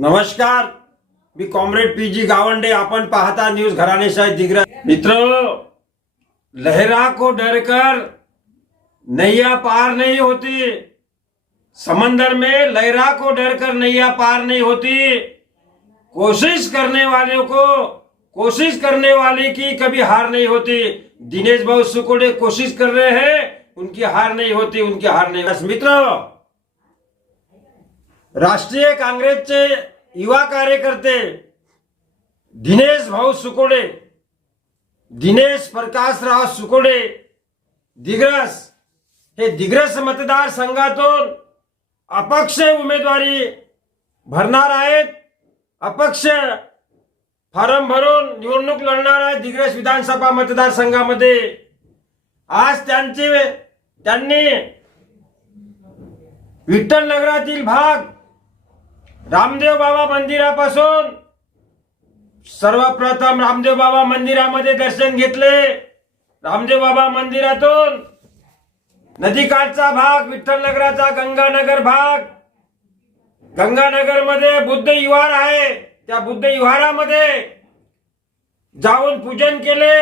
नमस्कार. मी comrade P G Gawande. आपण पाहता न्यूज़ घराने घराणेशाही दिग्रा मित्र, लहरा को डरकर नैया पार नहीं होती. समंदर में लहरा को डरकर नैया पार नहीं होती. कोशिश करने वाले को, कोशिश करने वाले की कभी हार नहीं होती. दिनेश भाऊ सुकोडे कोशिश कर रहे हैं, उनकी हार नहीं होती, उनकी हार नहीं मित्र राष्ट्रीय काँग्रेसचे युवा कार्यकर्ते दिनेश भाऊ सुकोडे दिनेश प्रकाशराव सुकोडे दिग्रस हे दिग्रस मतदारसंघातून अपक्ष उमेदवारी भरणार आहेत. अपक्ष फॉर्म भरून निवडणूक लढणार आहे दिग्रस विधानसभा मतदारसंघामध्ये आज त्यांचे त्यांनी विठ्ठल नगरातील भाग रामदेव बाबा मंदिरापासून सर्वप्रथम रामदेव बाबा मंदिरामध्ये दर्शन घेतले. रामदेव बाबा मंदिरातून नदीकाठचा भाग विठ्ठलनगराचा गंगानगर भाग. गंगानगरमध्ये बुद्ध विहार आहे. त्या बुद्ध विहारामध्ये जाऊन पूजन केले.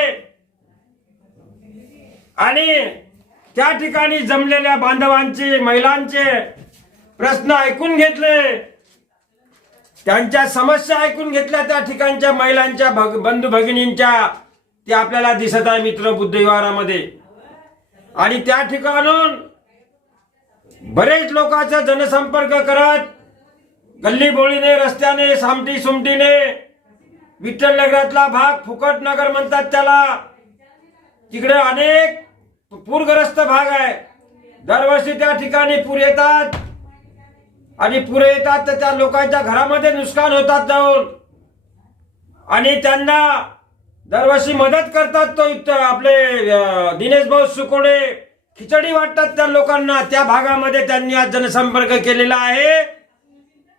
आणि त्या ठिकाणी जमलेल्या बांधवांचे महिलांचे प्रश्न ऐकून घेतले. त्यांच्या समस्या ऐकून घेतल्या त्या ठिकाणच्या महिलांच्या भग- बंधू भगिनींच्या ते आपल्याला दिसत आहे मित्र बुद्धविहारामध्ये. आणि त्या ठिकाणून बरेच लोकांचा जनसंपर्क करत गल्ली बोळीने रस्त्याने सामटी सुमटीने विठ्ठल नगरातला भाग फुकट नगर म्हणतात त्याला. तिकडे अनेक पूरग्रस्त भाग आहे. दरवर्षी त्या ठिकाणी पूर येतात. आणि पुरे येतात तर त्या लोकांच्या घरामध्ये नुकसान होतात जाऊन. आणि त्यांना दरवर्षी मदत करतात तो इथं आपले दिनेश भाऊ सुकोडे. खिचडी वाटतात त्या लोकांना. त्या भागामध्ये त्यांनी आज जनसंपर्क केलेला आहे.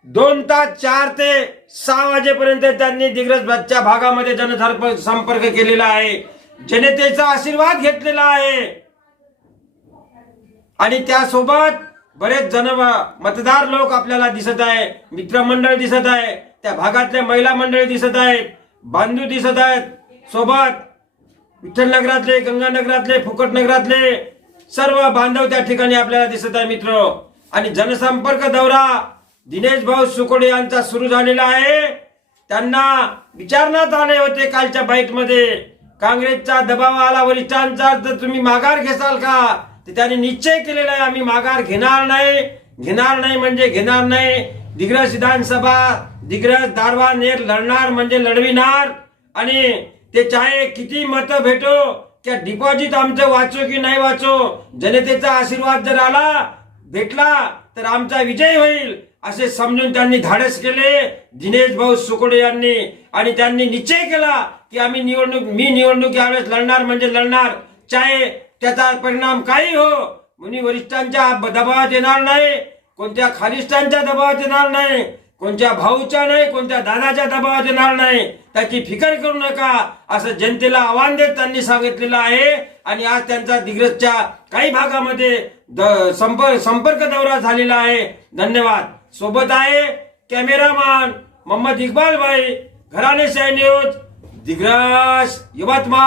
दोन तास चार ते सहा वाजेपर्यंत त्यांनी दिग्रजच्या भागामध्ये जनसंपर्क संपर्क केलेला आहे. जनतेचा आशीर्वाद घेतलेला आहे. आणि त्यासोबत बरेच जण मतदार लोक आपल्याला दिसत आहे. मित्रमंडळ दिसत आहे. त्या भागातले महिला मंडळी दिसत आहेत. बांधू दिसत आहेत. सोबत विठ्ठल नगरातले गंगानगरातले फुकट नगरातले सर्व बांधव त्या ठिकाणी आपल्याला दिसत आहे मित्र. आणि जनसंपर्क दौरा दिनेश भाऊ सुकोडे यांचा सुरू झालेला आहे. त्यांना विचारण्यात आले होते कालच्या बाईटमध्ये. काँग्रेसचा दबाव आला वरिष्ठांचा. तर तुम्ही माघार घेसाल का? त्यांनी निश्चय केलेला आहे आम्ही माघार घेणार नाही. घेणार नाही म्हणजे घेणार नाही. दिग्रज विधानसभा दिग्रज दारवा नेर लढणार म्हणजे लढविणार. आणि ते चाहे किती मत भेटो त्या डिपॉझिट आमचं वाचो की नाही वाचो जनतेचा आशीर्वाद जर आला भेटला तर आमचा विजय होईल असे समजून त्यांनी धाडस केले दिनेश भाऊ सुकडे यांनी. आणि त्यांनी निश्चय केला की आम्ही निवडणूक मी निवडणूक यावेळेस लढणार म्हणजे लढणार. चाहे त्याचा परिणाम काही हो. मुनी वरिष्ठांच्या दबावात येणार नाही. कोणत्या खालिष्ठांच्या दबावात येणार नाही. कोणत्या भाऊच्या नाही कोणत्या दादाच्या दबावात येणार नाही. त्याची फिकर करू नका असं जनतेला आव्हान देत त्यांनी सांगितलेलं आहे. आणि आज त्यांचा दिग्रजच्या काही भागामध्ये द- संपर्क संपर्क दौरा झालेला आहे. धन्यवाद. सोबत आहे कॅमेरामॅन मोहम्मद इकबाल भाई घराणे न्यूज. दिग्रज यवतमाळ